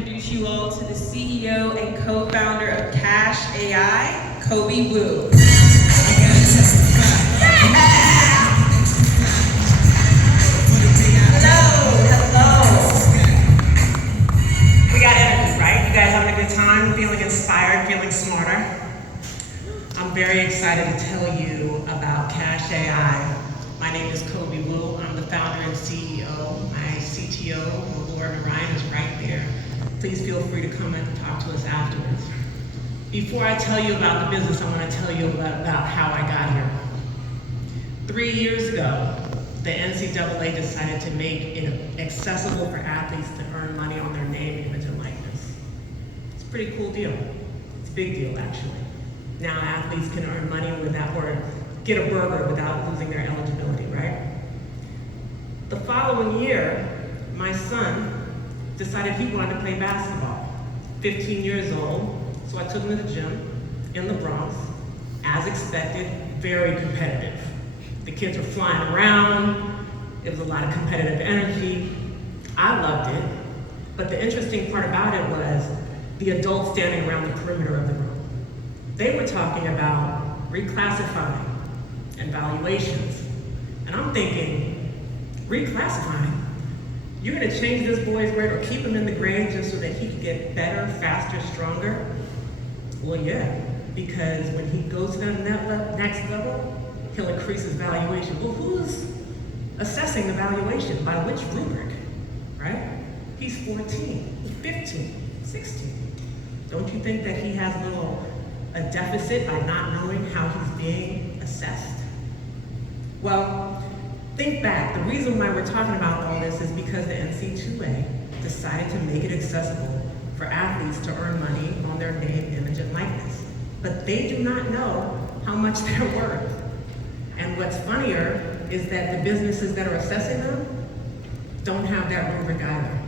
Introduce you all to the CEO and co-founder of Cash AI, Kobe Wu. We got energy, right? You guys having a good time, feeling inspired, feeling smarter? I'm very excited to tell you about Cash AI. My name is Kobe Wu. I'm the founder and CEO. My CTO, Laura Narayan, is right there. Please feel free to come and talk to us afterwards. Before I tell you about the business, I want to tell you about how I got here. 3 years ago, the NCAA decided to make it accessible for athletes to earn money on their name, image, and likeness. It's a pretty cool deal. It's a big deal, actually. Now athletes can earn money without, or get a burger without losing their eligibility, right? The following year, my son decided he wanted to play basketball. 15 years old, so I took him to the gym in the Bronx. As expected, very competitive. The kids were flying around, there was a lot of competitive energy. I loved it, but the interesting part about it was the adults standing around the perimeter of the room. They were talking about reclassifying and valuations. And I'm thinking, reclassifying? You're gonna change this boy's grade or keep him in the grade just so that he can get better, faster, stronger? Well, yeah, because when he goes to that next level, he'll increase his valuation. Well, who's assessing the valuation? By which rubric, right? He's 14, 15, 16. Don't you think that he has a deficit by not knowing how he's being assessed? Well, think back. The reason why we're talking about all this is because the NC2A decided to make it accessible for athletes to earn money on their name, image, and likeness. But they do not know how much they're worth. And what's funnier is that the businesses that are assessing them don't have that rubric either.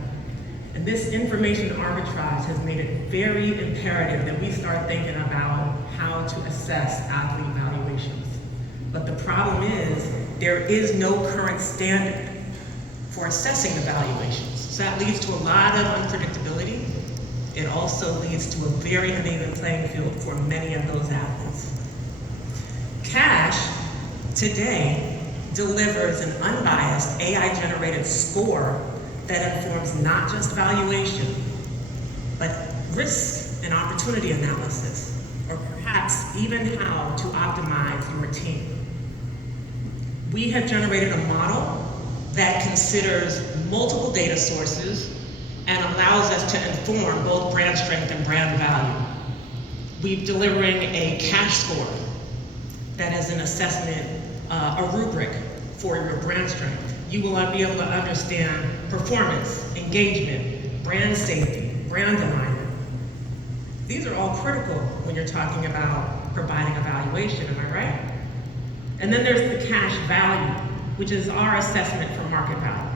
And this information arbitrage has made it very imperative that we start thinking about how to assess athlete valuations. But the problem is, there is no current standard for assessing the valuations. So that leads to a lot of unpredictability. It also leads to a very uneven playing field for many of those athletes. Cash today delivers an unbiased AI-generated score that informs not just valuation, but risk and opportunity analysis, or perhaps even how to optimize your team. We have generated a model that considers multiple data sources and allows us to inform both brand strength and brand value. We're delivering a cash score that is an assessment, a rubric for your brand strength. You will be able to understand performance, engagement, brand safety, brand alignment. These are all critical when you're talking about providing a valuation, am I right? And then there's the cash value, which is our assessment for market value.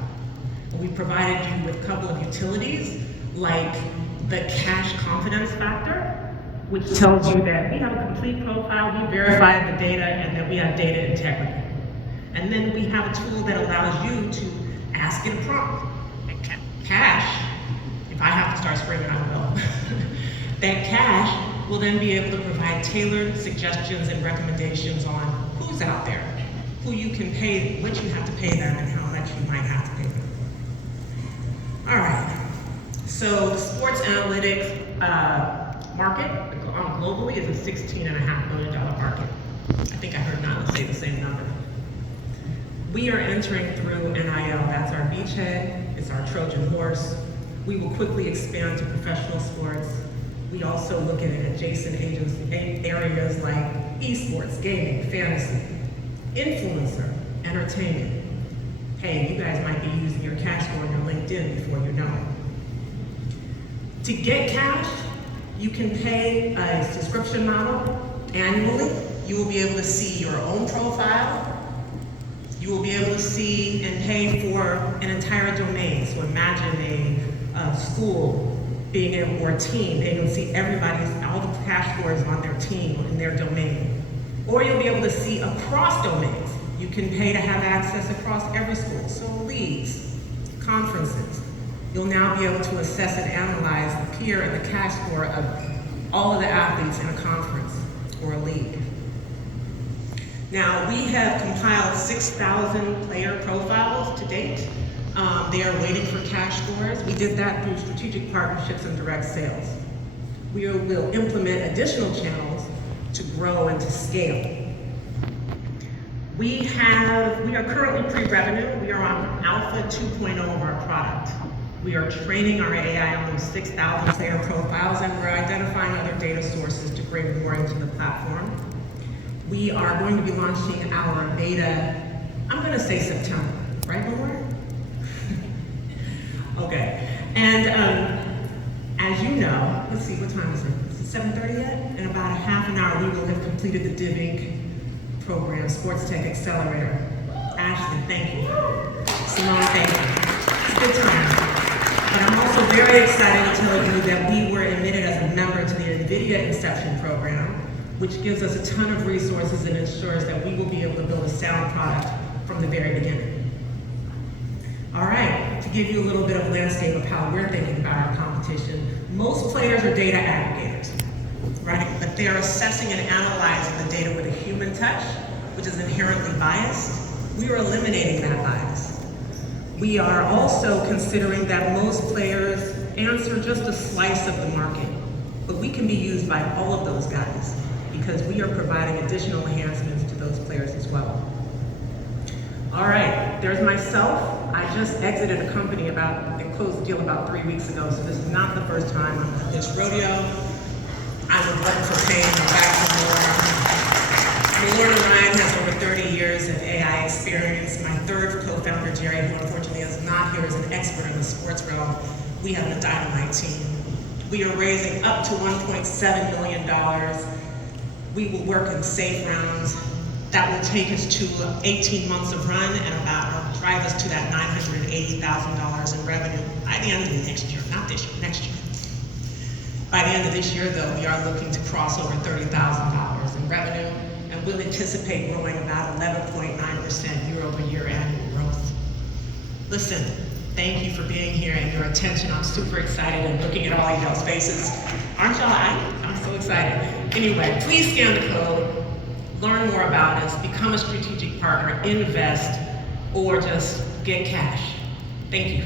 And we provided you with a couple of utilities, like the cash confidence factor, which tells you that we have a complete profile, we verified the data, and that we have data integrity. And then we have a tool that allows you to ask it a prompt. Cash, if I have to start screaming, I will. That cash will then be able to provide tailored suggestions and recommendations on who's out there, who you can pay, what you have to pay them, and how much you might have to pay them. All right, so the sports analytics market globally is a $16.5 billion market. I think I heard Nala say the same number. We are entering through NIL, that's our beachhead, it's our Trojan horse. We will quickly expand to professional sports. We also look at adjacent areas like esports, gaming, fantasy, influencer, entertainment. Hey, you guys might be using your cash score on your LinkedIn before you know it. To get cash, you can pay a subscription model annually. You will be able to see your own profile. You will be able to see and pay for an entire domain. So imagine a school being able, or a team, being able to see all the cash scores on their team, in their domain. Or you'll be able to see across domains. You can pay to have access across every school. So leagues, conferences. You'll now be able to assess and analyze appear in the cash score of all of the athletes in a conference or a league. Now, we have compiled 6,000 player profiles to date. They are waiting for cash scores. We did that through strategic partnerships and direct sales. We will implement additional channels to grow and to scale. We are currently pre-revenue. We are on Alpha 2.0 of our product. We are training our AI on those 6,000 player profiles, and we're identifying other data sources to bring more into the platform. We are going to be launching our beta, I'm gonna say September, right, Laura? Okay, and as you know, let's see, what time is it? Is it 7:30 yet? In about a half an hour, we will have completed the Div Inc. program, Sports Tech Accelerator. Ashley, thank you. Simone, thank you. It's a good time. But I'm also very excited to tell you that we were admitted as a member to the NVIDIA Inception program, which gives us a ton of resources and ensures that we will be able to build a sound product from the very beginning. All right, to give you a little bit of landscape of how we're thinking about our competition, most players are data aggregators, right? But they are assessing and analyzing the data with a human touch, which is inherently biased. We are eliminating that bias. We are also considering that most players answer just a slice of the market, but we can be used by all of those guys because we are providing additional enhancements to those players as well. All right, there's myself. I just exited a company they closed the deal about 3 weeks ago, so this is not the first time I'm at this rodeo. I'm a glutton for pain, I'm back for more. Lauren Ryan has over 30 years of AI experience. My third co-founder, Jerry, who unfortunately is not here, is an expert in the sports realm. We have a dynamite team. We are raising up to $1.7 million. We will work in safe rounds. That will take us to 18 months of run and drive us to that $980,000 in revenue by the end of the next year, not this year, next year. By the end of this year, though, we are looking to cross over $30,000 in revenue, and we'll anticipate growing about 11.9% year-over-year annual growth. Listen, thank you for being here and your attention. I'm super excited and looking at all of y'all's faces. Aren't y'all? I'm so excited. Anyway, please scan the code, learn more about us, become a strategic partner, invest, or just get cash. Thank you.